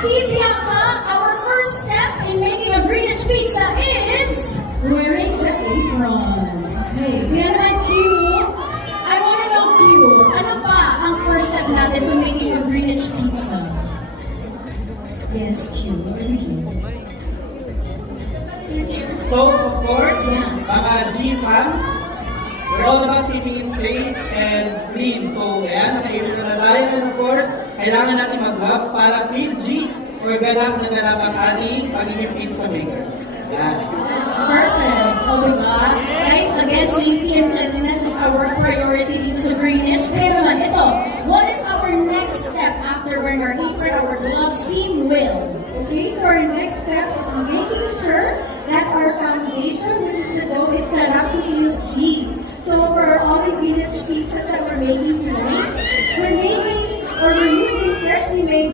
Team Bianca, our first step in making a Greenish pizza is wearing the apron. Okay, yan naman Q. I wanna know Q, ano pa ang first step natin to making a Greenish pizza? Yes, Q. So, of course, mga G-Fam, we're all about keeping it safe and clean. So, ayan, naka-apron na tayo. And of course, kailangan natin mag-gloves para PG or ganap na nalapat ating pagiging pizza maker. Ayan. Perfect. Oh my God. Guys, again, safety and cleanliness is our priority dito sa Greenish. Kaya naman, ito, what is our next step after wearing our apron, our gloves, Team Will? Okay, so our next step is making sure that our foundation, which is the dough, is correctly filled. So for all ingredients pizzas that we're making